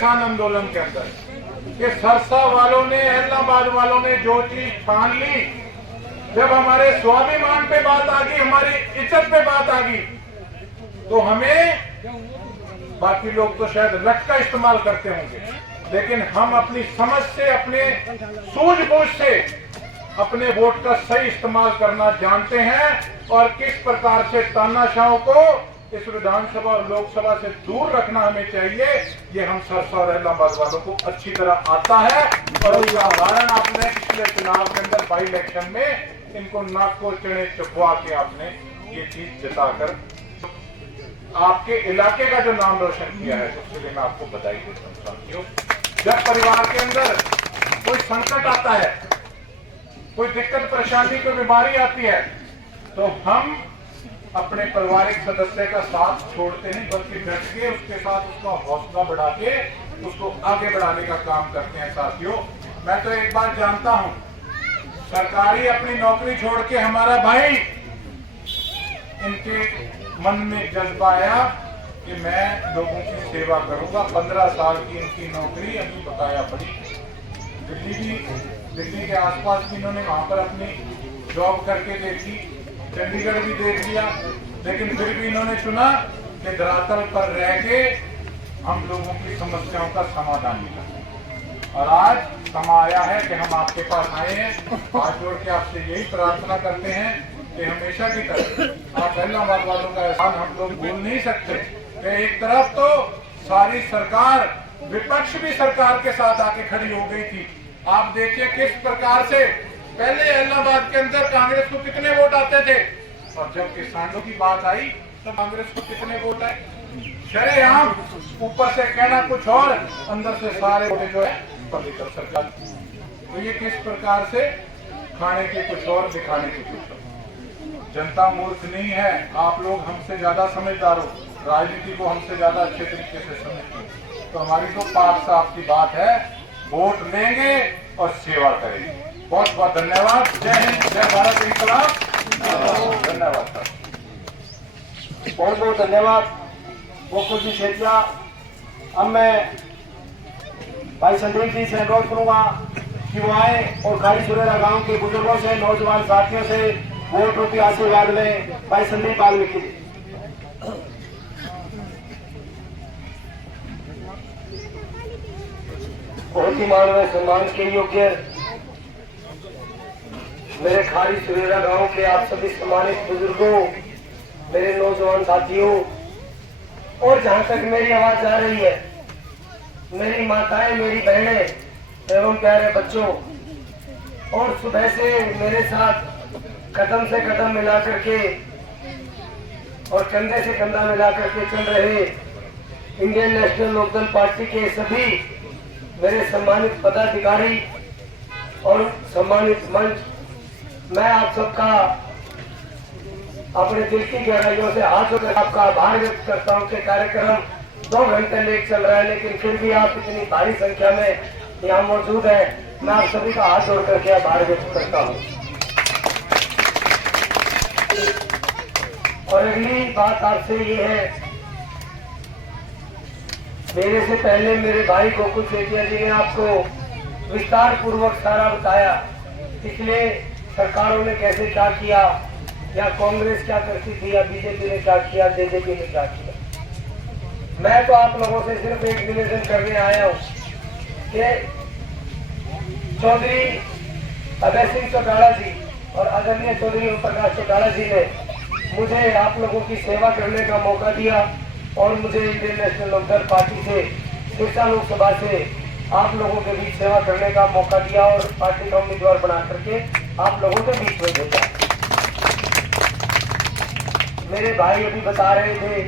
किसान आंदोलन के अंदर कि सरसा वालों ने, इलाहाबाद वालों ने जो चीज ठान ली, जब हमारे स्वाभिमान पे बात आ गई, हमारी इज्जत पे बात आ गई, तो हमें, बाकी लोग तो शायद रट का इस्तेमाल करते होंगे, लेकिन हम अपनी समझ से, अपने सूझबूझ से अपने वोट का सही इस्तेमाल करना जानते हैं और किस प्रकार से तानाशाहों को इस विधानसभा और लोकसभा से दूर रखना हमें चाहिए, ये हम सरसा और इलाहाबाद वालों को अच्छी तरह आता है। और उसका उदाहरण आपने पिछले चुनाव के अंदर बाई इलेक्शन में इनको नाक को चढ़े चुपवा के आपने ये चीज जताकर आपके इलाके का जो नाम रोशन किया है, तो उसके लिए मैं आपको बधाई देता हूँ साथियों। जब परिवार के अंदर कोई संकट आता है, कोई दिक्कत परेशानी, कोई बीमारी आती है, तो हम अपने पारिवारिक सदस्य का साथ छोड़ते नहीं, बल्कि डट के उसके साथ उसका हौसला बढ़ा के उसको आगे बढ़ाने का काम करते हैं साथियों। मैं तो एक बात जानता हूं, सरकारी अपनी नौकरी छोड़ के हमारा भाई, इनके मन में जज्बा आया कि मैं लोगों की सेवा करूंगा। 15 साल की इनकी नौकरी अभी बकाया पड़ी। दिल्ली के आसपास भी इन्होंने वहां पर अपनी जॉब करके देखी, चंडीगढ़ भी देख लिया, लेकिन फिर भी इन्होंने चुना कि धरातल पर रह के हम लोगों की समस्याओं का समाधान निकालें। और आज समय आया है कि हम आपके पास आए हैं। हाथ जोड़ के आपसे यही प्रार्थना करते हैं कि हमेशा की तरह आप इलाहाबाद वालों का एहसान हम लोग भूल नहीं सकते कि एक तरफ तो सारी सरकार, विपक्ष भी सरकार के साथ आके खड़ी हो गई थी। आप देखिए किस प्रकार से पहले इलाहाबाद के अंदर कांग्रेस को कितने वोट आते थे, और जब किसानों की बात आई तो कांग्रेस को कितने वोट आए। शरेआम ऊपर से कहना कुछ और, अंदर से सारे वोट जो है पब्लिक सरकार। तो ये किस प्रकार से खाने के कुछ और, दिखाने के कुछ और। जनता मूर्ख नहीं है, आप लोग हमसे ज्यादा समझदार हो, राजनीति को हमसे ज्यादा अच्छे तरीके से समझते हो। तो हमारी तो पाक साफ की बात है, वोट लेंगे और सेवा करेंगे। बहुत बहुत धन्यवाद। जय हिंद, जय भारत, इंकलाब। धन्यवाद सर, बहुत बहुत धन्यवाद गोकुल जी सेठिया। अब मैं भाई संदीप जी से अनुरोध करूंगा कि वो आए और खाड़ी सुरेरा गांव के बुजुर्गों से, नौजवान साथियों से वोट रूपी आशीर्वाद में। भाई संदीप वाल्मीकि जी। बहुत ही माननीय सम्मान के योग्य मेरे खाड़ी सुरेरा गांव के आप सभी सम्मानित बुजुर्गों, मेरे नौजवान साथियों, और जहां तक मेरी आवाज जा रही है, मेरी माताएं, मेरी बहनें एवं प्यारे बच्चों, और सुबह से मेरे साथ कदम से कदम मिला करके और कंधे से कंधा मिला करके चल रहे इंडियन नेशनल लोकदल पार्टी के सभी मेरे सम्मानित पदाधिकारी और सम्मानित मंच, मैं आप सबका अपने दिल की गहराइयों से हाथ जोड़कर आपका आभार व्यक्त करता हूं कि कार्यक्रम 2 घंटे लेट चल रहा है, लेकिन फिर भी आप इतनी भारी संख्या में यहाँ मौजूद हैं। मैं आप सभी का हाथ जोड़ करके आभार व्यक्त करता हूं। और अगली बात आपसे ये है, मेरे से पहले मेरे भाई गोकुल सेठिया जी ने आपको विस्तार पूर्वक सारा बताया, पिछले सरकारों ने कैसे क्या किया, या कांग्रेस क्या करती थी, या बीजेपी ने क्या किया, जेजेपी ने क्या किया। मैं तो आप लोगों से सिर्फ एक निवेदन करने आया हूं कि चौधरी अभय सिंह चौटाला जी और आदरणीय चौधरी ओम प्रकाश चौटाला जी ने मुझे आप लोगों की सेवा करने का मौका दिया और मुझे इंडियन नेशनल लोकदल पार्टी से सिरसा लोकसभा से आप लोगों के बीच सेवा करने का मौका दिया और पार्टी का उम्मीदवार बना करके आप लोगों के बीच में भेजा। मेरे भाई अभी बता रहे थे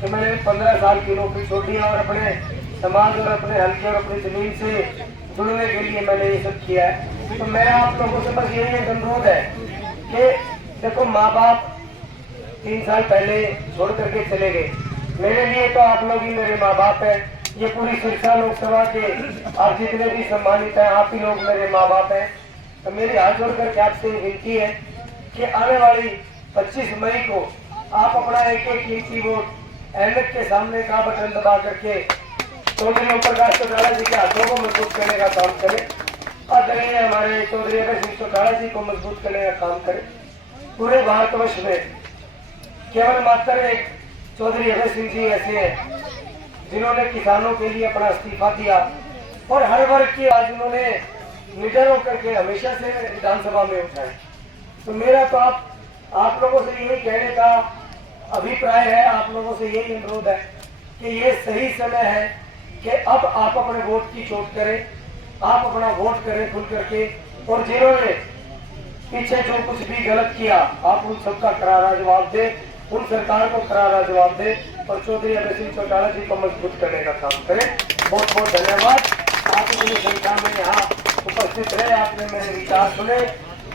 कि मैंने 15 साल की नौकरी छोड़ दिया और अपने समाज और अपने हल्के और अपनी जमीन से जुड़ने के लिए मैंने ये सब किया है। तो मेरा आप लोगों से बस यही एक अनुरोध है कि देखो, माँ बाप 3 साल पहले छोड़ करके चले गए, मेरे लिए तो आप लोग ही मेरे माँ बाप है। ये पूरी सिरसा लोकसभा के आप जितने भी सम्मानित हैं, आप ही लोग मेरे माँ बाप हैं। तो मेरी हाथ जोड़ करके आपसे विनती है कि आने वाली 25 मई को आप अपना एक एक कीमती वोट अहमद के सामने का बटन दबा करके चौधरी ओम प्रकाश चौटाला जी के हाथों को मजबूत करने का काम करे और दलीय हमारे चौधरी अभय सिंह चौटाला जी को मजबूत करने का काम करे। पूरे भारतवर्ष में केवल मात्र एक चौधरी अभय सिंह जी ऐसे हैं जिन्होंने किसानों के लिए अपना इस्तीफा दिया और हर वर्ग की आवाज उन्होंने निडर होकर के हमेशा से विधानसभा में उठाए। तो मेरा तो आप लोगों से यही कहने का अभिप्राय है, आप लोगों से यही अनुरोध है कि ये सही समय है कि अब आप अपने वोट की चोट करें, आप अपना वोट करें खुल करके, और जिन्होंने पीछे जो कुछ भी गलत किया आप उन सबका करारा जवाब दे, उन सरकार को करारा जवाब दे और चौधरी अभय सिंह चौटाला जी को मजबूत करने का काम करें। बहुत बहुत धन्यवाद। आप इतनी संख्या में यहाँ उपस्थित रहे, आपने मेरे विचार सुने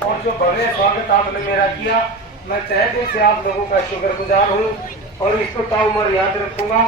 और जो भव्य स्वागत आपने मेरा किया, मैं तहे दिल से आप लोगों का शुक्रगुजार हूँ और इसको ताउम्र याद रखूंगा।